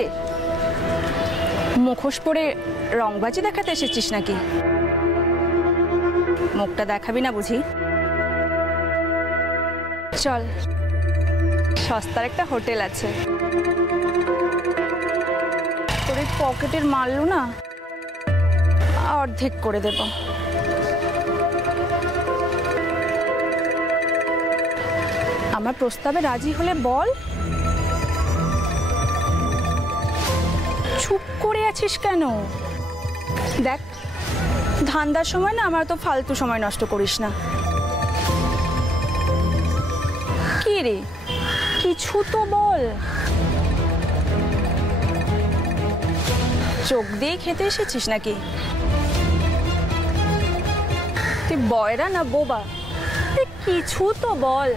রে, মুখোশ পরে রংবাজি দেখাতে এসেছিস নাকি? মুখটা দেখাবি না বুঝি? চল, সস্তার একটা হোটেল আছে, তোর এই পকেটের মারলু না অর্ধেক করে দেব। আমার প্রস্তাবে রাজি হলে বল। চুপ করে আছিস কেন? দেখ, ধান্দার সময় না আমার তো ফালতু সময় নষ্ট করিস না। কি রে, কিছু তো বল। চোখ দিয়ে খেতে এসেছিস নাকি? তুই বয়রা না বোবা? কিছু তো বল।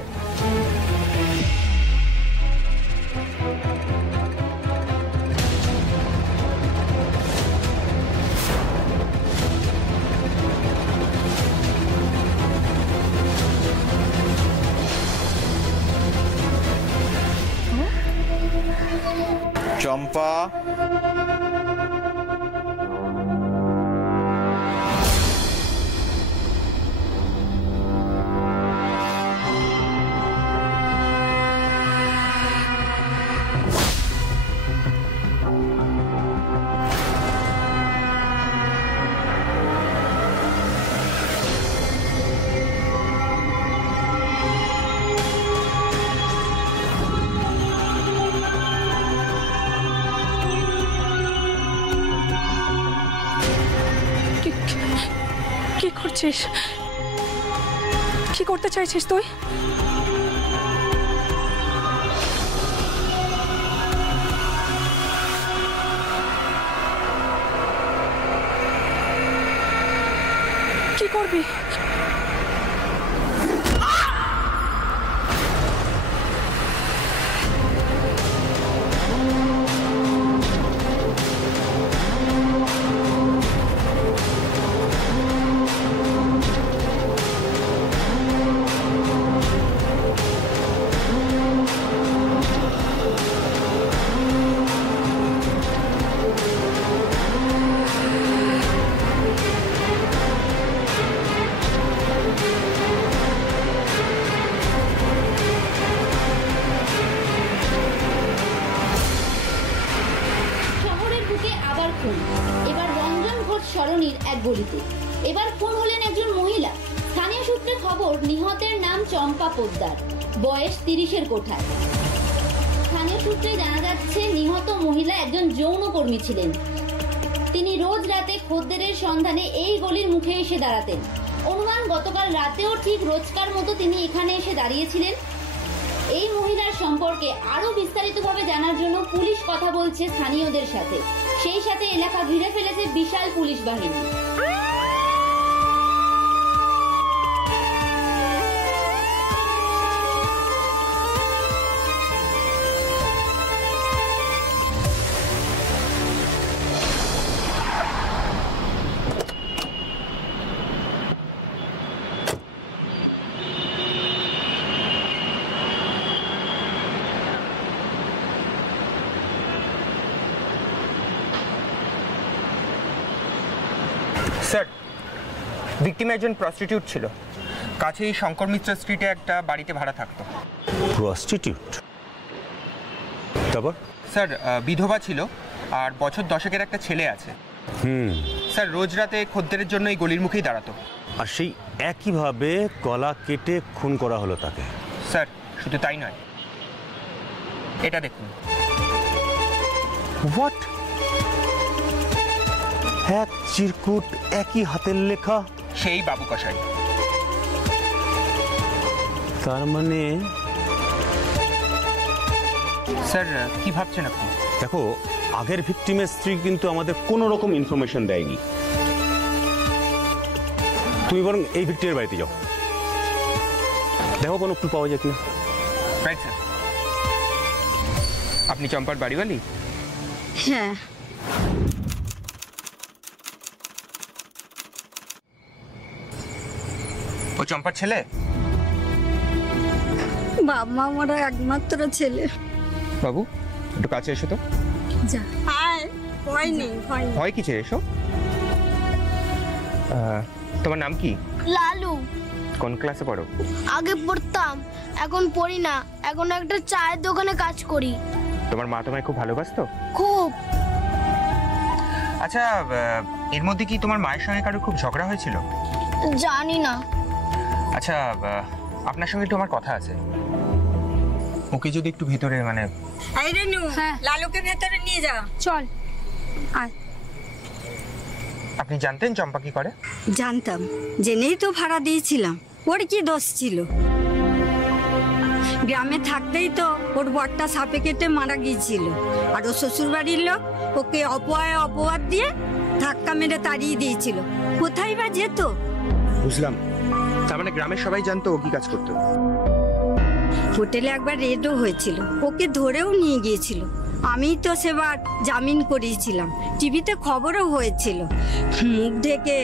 চম্পা, কি করছিস? কি করতে চাইছিস তুই? কি করবি? এবার রঞ্জন ঘোষ সরণির এক গলিতে। এবার খুন হলেন একজন মহিলা। স্থানীয় সূত্রে খবর, নিহতের নাম চম্পা পোদ্দার, বয়স 30-এর কোঠায়। স্থানীয় সূত্রে জানা যাচ্ছে নিহত মহিলা একজন যৌনকর্মী ছিলেন। তিনি রোজ রাতে খদ্দেরের সন্ধানে এই গলির মুখে এসে দাঁড়াতেন। অনুমান গতকাল রাতেও ঠিক রোজকার মতো তিনি এখানে এসে দাঁড়িয়েছিলেন। এই মহিলার সম্পর্কে আরো বিস্তারিতভাবে জানার জন্য পুলিশ কথা বলছে স্থানীয়দের সাথে। সেই সাথে এলাকা ঘিরে ফেলেছে বিশাল পুলিশ বাহিনী। স্যার, ভিকটিম একজন প্রস্টিটিউট ছিল। কাছেই শঙ্কর মিত্র স্ট্রিটে একটা বাড়িতে ভাড়া থাকতো। প্রস্টিটিউট? তারপর? স্যার, বিধবা ছিল আর বছর 10-এর একটা ছেলে আছে। স্যার, রোজ রাতে খদ্দেরের জন্য এই গলির মুখেই দাঁড়াতো। আর সেই একইভাবে গলা কেটে খুন করা হলো তাকে? স্যার, শুধু তাই নয়, এটা দেখুন। হোয়াট? এক চিরকুট, একই হাতের লেখা। সেই বাবু কসাই। তার মানে? স্যার, কি ভাবছেন আপনি? দেখো, আগের ভিকটিমের স্ত্রী কিন্তু আমাদের কোনো রকম ইনফরমেশন দেয়নি। তুমি বরং এই ভিকটিমের বাড়িতে যাও, দেখো কোনো ক্লু পাওয়া যায় কিনা। Right sir. আপনি চম্পার বাড়িওয়ালি? হ্যাঁ। ও চম্পার ছেলে? বাবা আমার একমাত্র ছেলে। বাবু, একটু কাছে এসো তো। যা আয়, ভয় নেই ভয় নেই। ভয় কিসের, এসো। তোমার নাম কি? লালু। কোন ক্লাসে পড়ো? আগে পড়তাম, এখন পড়ি না, এখন একটা চায়ের দোকানে কাজ করি। তোমার মা তোমায় খুব ভালোবাসতো? খুব। আচ্ছা, এর মধ্যে কি তোমার মায়ের সঙ্গে কারো খুব ঝগড়া হয়েছিল? জানি না। আচ্ছা, আপনার সঙ্গে একটু আমার কথা আছে। ওকে যদি একটু ভেতরে মানে। এই রেনু, লালুকে ভেতরে নিয়ে যা। চল আয়। আপনি জানতেন চম্পা কি করে? জানতাম, জেনেই তো ভাড়া দিয়েছিলাম। ওর কি দোষ ছিল? গ্রামে থাকতেই তো ওর বরটা সাপে কেটে মারা গিয়েছিল, আর ও শ্বশুরবাড়ির লোক ওকে অপবাদ দিয়ে ধাক্কা মেরে তাড়িয়ে দিয়েছিল। কোথায় বা যেত? বুঝলাম, তার মানে গ্রামের সবাই জানতো ও কি কাজ করতো। হোটেলে একবার রেডও হয়েছিল, ওকে ধরেও নিয়ে গিয়েছিল। আমি তো সেবার জামিন করিয়েছিলাম, টিভিতে খবরও হয়েছিল। মুখ ঢেকে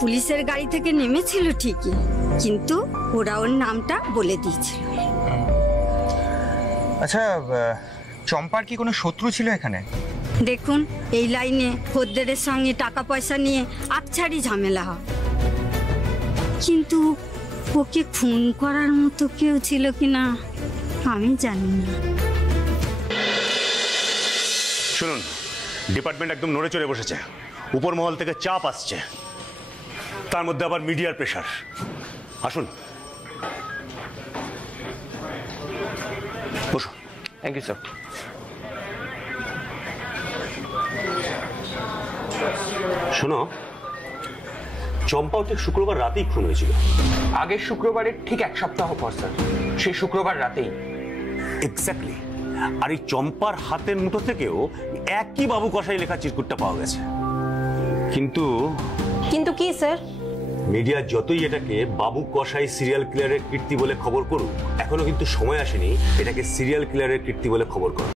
পুলিশের গাড়ি থেকে নেমেছিল ঠিকই, কিন্তু ওরা ওর নামটা বলে দিয়েছিল। আচ্ছা, চম্পার কি কোনো শত্রু ছিল এখানে? দেখুন, এই লাইনে খদ্দেরের সঙ্গে টাকা পয়সা নিয়ে আকছাড়ি ঝামেলা হয়, কিন্তু ওকে খুন করার মতো কেউ ছিল কিনা আমি জানি না। শুনুন, ডিপার্টমেন্ট একদম নড়ে চড়ে বসেছে। উপর মহল থেকে চাপ আসছে, তার মধ্যে আবার মিডিয়ার প্রেশার। আসুন, বসুন। Thank you sir. শোনো, চম্পাও ঠিক শুক্রবার রাতেই খুন হয়েছিল। আগের শুক্রবারের ঠিক এক সপ্তাহ পর স্যার, সেই শুক্রবার রাতেই। এক্স্যাক্টলি। আর এই চম্পার হাতের মুঠো থেকেও একই বাবু কসাই লেখা চিরকুটটা পাওয়া গেছে। কিন্তু কিন্তু কি স্যার? মিডিয়া যতই এটাকে বাবু কসাই সিরিয়াল কিলারের কীর্তি বলে খবর করুক, এখনো কিন্তু সময় আসেনি এটাকে সিরিয়াল কিলারের কীর্তি বলে খবর করা।